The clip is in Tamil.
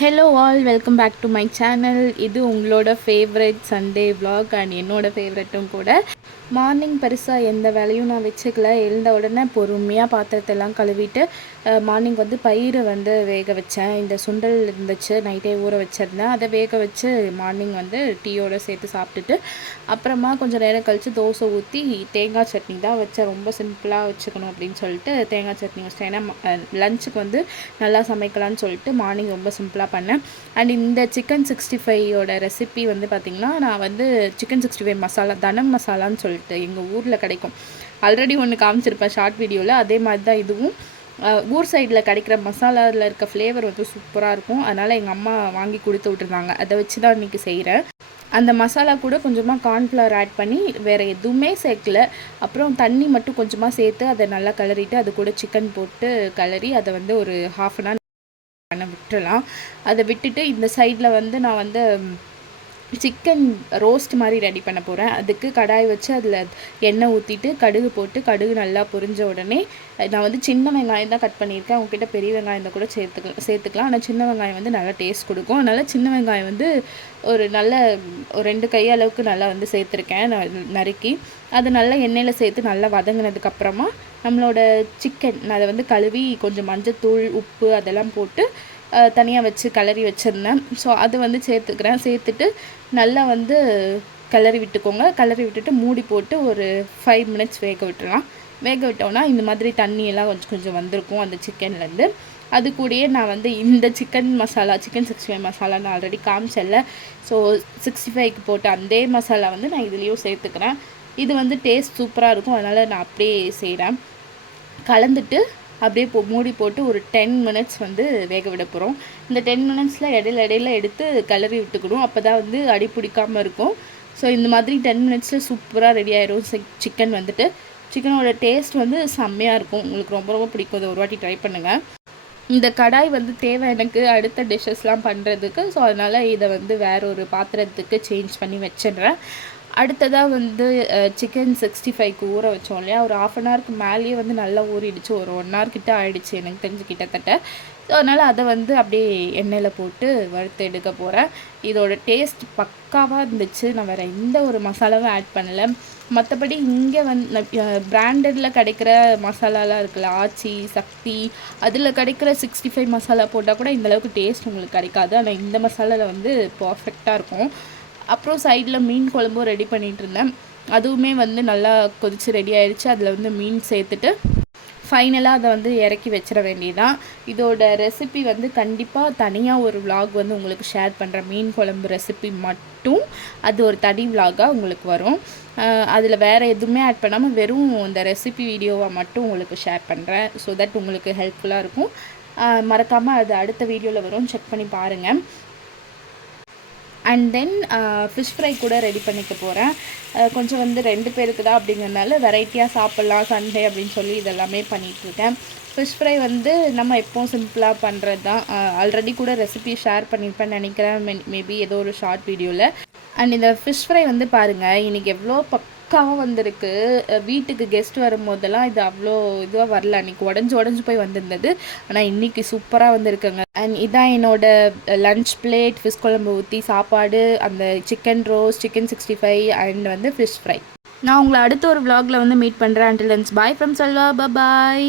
Hello all, welcome back to my channel. இது உங்களோட ஃபேவரட் சண்டே vlog அண்ட் என்னோடய ஃபேவரட்டும் கூட. மார்னிங் பெருசாக எந்த வேலையும் நான் வச்சுக்கல. எழுந்த உடனே பொறுமையாக பாத்திரத்தெல்லாம் கழுவிட்டு மார்னிங் வந்து பயிரை வந்து வேக வச்சேன். இந்த சுண்டல் இருந்துச்சு, நைட்டே ஊற வச்சுருந்தேன். அதை வேக வச்சு மார்னிங் வந்து டீயோடு சேர்த்து சாப்பிட்டுட்டு அப்புறமா கொஞ்சம் நேரம் கழித்து தோசை ஊற்றி தேங்காய் சட்னி தான் வச்சேன். ரொம்ப சிம்பிளாக வச்சுக்கணும் அப்படின்னு சொல்லிட்டு தேங்காய் சட்னி வச்சிட்டேன். ஏன்னா லஞ்சுக்கு வந்து நல்லா சமைக்கலான்னு சொல்லிட்டு மார்னிங் ரொம்ப சிம்பிளாக பண்ணேன். அண்ட் இந்த சிக்கன் 65 ரெசிபி வந்து பார்த்திங்கன்னா, நான் வந்து சிக்கன் 65 மசாலா தனம் மசாலான்னு சொல்லிட்டு எங்கள் ஊரில் கிடைக்கும். ஆல்ரெடி ஒன்று காமிச்சிருப்பேன் ஷார்ட் வீடியோவில். அதே மாதிரி தான் இதுவும். ஊர் சைடில் கிடைக்கிற மசாலாவில் இருக்க ஃப்ளேவர் வந்து சூப்பராக இருக்கும். அதனால் எங்கள் அம்மா வாங்கி கொடுத்து விட்டுருந்தாங்க. அதை வச்சு தான் இன்றைக்கி செய்கிறேன். அந்த மசாலா கூட கொஞ்சமாக கார்ன்ஃப்ளவர் ஆட் பண்ணி வேறு எதுவுமே சேர்க்கல. அப்புறம் தண்ணி மட்டும் கொஞ்சமாக சேர்த்து அதை நல்லா கிளறிட்டு அது கூட சிக்கன் போட்டு கிளறி அதை வந்து ஒரு ½ அன் ஹவர் பண்ண விட்டுறலாம். அதை விட்டுட்டு இந்த சைடில் வந்து நான் வந்து சிக்கன் ரோஸ்ட் மாதிரி ரெடி பண்ண போகிறேன். அதுக்கு கடாய் வச்சு அதில் எண்ணெய் ஊற்றிட்டு கடுகு போட்டு கடுகு நல்லா பொரிஞ்ச உடனே நான் வந்து சின்ன வெங்காயம் தான் கட் பண்ணியிருக்கேன். உங்ககிட்ட பெரிய வெங்காயம் தான் கூட சேர்த்துக்கலாம். ஆனால் சின்ன வெங்காயம் வந்து நல்லா டேஸ்ட் கொடுக்கும். அதனால் சின்ன வெங்காயம் வந்து ஒரு 2 கை அளவுக்கு நல்லா வந்து சேர்த்துருக்கேன் நறுக்கி. அது நல்லா எண்ணெயில் சேர்த்து நல்லா வதங்கினதுக்கப்புறமா நம்மளோட சிக்கன் அதை வந்து கழுவி கொஞ்சம் மஞ்சத்தூள் உப்பு அதெல்லாம் போட்டு தனியாக வச்சு கிளறி வச்சுருந்தேன். ஸோ அது வந்து சேர்த்துக்கிறேன். சேர்த்துட்டு நல்லா வந்து கிளறி விட்டுக்கோங்க. கிளறி விட்டுட்டு மூடி போட்டு ஒரு 5 மினிட்ஸ் வேக விட்டுடலாம். வேக விட்டோன்னா இந்த மாதிரி தண்ணியெல்லாம் கொஞ்சம் வந்திருக்கும் அந்த சிக்கன்லேருந்து. அது கூடயே நான் வந்து இந்த சிக்கன் 65 மசாலா நான் ஆல்ரெடி காமிச்சல. ஸோ 65க்கு போட்ட அதே மசாலா வந்து நான் இதுலேயும் சேர்த்துக்கிறேன். இது வந்து டேஸ்ட் சூப்பராக இருக்கும். அதனால் நான் அப்படியே செய்கிறேன். கலந்துட்டு அப்படியே மூடி போட்டு ஒரு 10 மினிட்ஸ் வந்து வேக விட போகிறோம். இந்த 10 மினிட்ஸில் இடையில எடுத்து கிளறி விட்டுக்கணும். அப்போ தான் வந்து அடி பிடிக்காமல் இருக்கும். ஸோ இந்த மாதிரி 10 மினிட்ஸில் சூப்பராக ரெடி ஆயிரும் சிக்கன் வந்துட்டு. சிக்கனோட டேஸ்ட் வந்து செம்மையாக இருக்கும். உங்களுக்கு ரொம்ப ரொம்ப பிடிக்கும். அதை ஒரு வாட்டி ட்ரை பண்ணுங்கள். இந்த கடாய் வந்து தேவை எனக்கு அடுத்த டிஷ்ஷஸ்லாம் பண்ணுறதுக்கு. ஸோ அதனால் இதை வந்து வேற ஒரு பாத்திரத்துக்கு சேஞ்ச் பண்ணி வச்சிடுறேன். அடுத்ததாக வந்து சிக்கன் 65க்கு ஊற வச்சோம் இல்லையா, ஒரு ½ அன் ஹவருக்கு மேலேயே வந்து நல்லா ஊறிடுச்சு. ஒரு 1 ஹவர் கிட்ட ஆகிடுச்சு எனக்கு தெரிஞ்சு கிட்டத்தட்ட. ஸோ அதனால் அதை வந்து அப்படியே எண்ணெயில் போட்டு வறுத்து எடுக்க போகிறேன். இதோட டேஸ்ட் பக்காவாக இருந்துச்சு. நான் வேறு எந்த ஒரு மசாலாவும் ஆட் பண்ணலை. மற்றபடி இங்கே வந்து பிராண்டடில் கிடைக்கிற மசாலாலாம் இருக்குல்ல, ஆச்சி சக்தி, அதில் கிடைக்கிற 65 மசாலா போட்டால் கூட இந்தளவுக்கு டேஸ்ட் உங்களுக்கு கிடைக்காது. ஆனால் இந்த மசாலாவில் வந்து பர்ஃபெக்டாக இருக்கும். அப்புறம் சைடில் மீன் குழம்பும் ரெடி பண்ணிகிட்டு இருந்தேன். அதுவுமே வந்து நல்லா கொதித்து ரெடி ஆகிடுச்சு. அதில் வந்து மீன் சேர்த்துட்டு ஃபைனலாக அதை வந்து இறக்கி வச்சிட வேண்டியதான். இதோட ரெசிபி வந்து கண்டிப்பாக தனியாக ஒரு vlog வந்து உங்களுக்கு ஷேர் பண்ணுறேன். மீன் குழம்பு ரெசிபி மட்டும் அது ஒரு தனி vlog-ஆக உங்களுக்கு வரும். அதில் வேறு எதுவுமே ஆட் பண்ணாமல் வெறும் இந்த ரெசிபி வீடியோவை மட்டும் உங்களுக்கு ஷேர் பண்ணுறேன். ஸோ தட் உங்களுக்கு ஹெல்ப்ஃபுல்லாக இருக்கும். மறக்காமல் அது அடுத்த வீடியோவில் வரும், செக் பண்ணி பாருங்கள். அண்ட் தென் ஃபிஷ் ஃப்ரை கூட ரெடி பண்ணிக்க போகிறேன். கொஞ்சம் வந்து 2 பேருக்கு தான் அப்படிங்கிறதுனால வெரைட்டியாக சாப்பிட்லாம் சண்டே அப்படின்னு சொல்லி இதெல்லாமே பண்ணிகிட்ருக்கேன். ஃபிஷ் ஃப்ரை வந்து நம்ம எப்போவும் சிம்பிளாக பண்ணுறது தான். ஆல்ரெடி கூட ரெசிபி ஷேர் பண்ணியிருப்பேன்னு நினைக்கிறேன், மேபி ஏதோ ஒரு ஷார்ட் வீடியோவில். அண்ட் இந்த ஃபிஷ் ஃப்ரை வந்து பாருங்கள், இன்றைக்கி எவ்வளோ பக்காவாக வந்திருக்கு. வீட்டுக்கு கெஸ்ட் வரும்போதெல்லாம் இது அவ்வளோ இதுவாக வரல. அன்றைக்கி உடஞ்சி போய் வந்திருந்தது. ஆனால் இன்றைக்கி சூப்பராக வந்திருக்குங்க. அண்ட் இதான் என்னோடய லன்ச் பிளேட். ஃபிஷ் குழம்பு ஊற்றி சாப்பாடு, அந்த சிக்கன் ரோஸ்ட், சிக்கன் 65 அண்ட் வந்து ஃபிஷ் ஃப்ரை. நான் உங்களை அடுத்த ஒரு vlog-ல வந்து மீட் பண்ணுறேன். until then bye from Salwa. bye.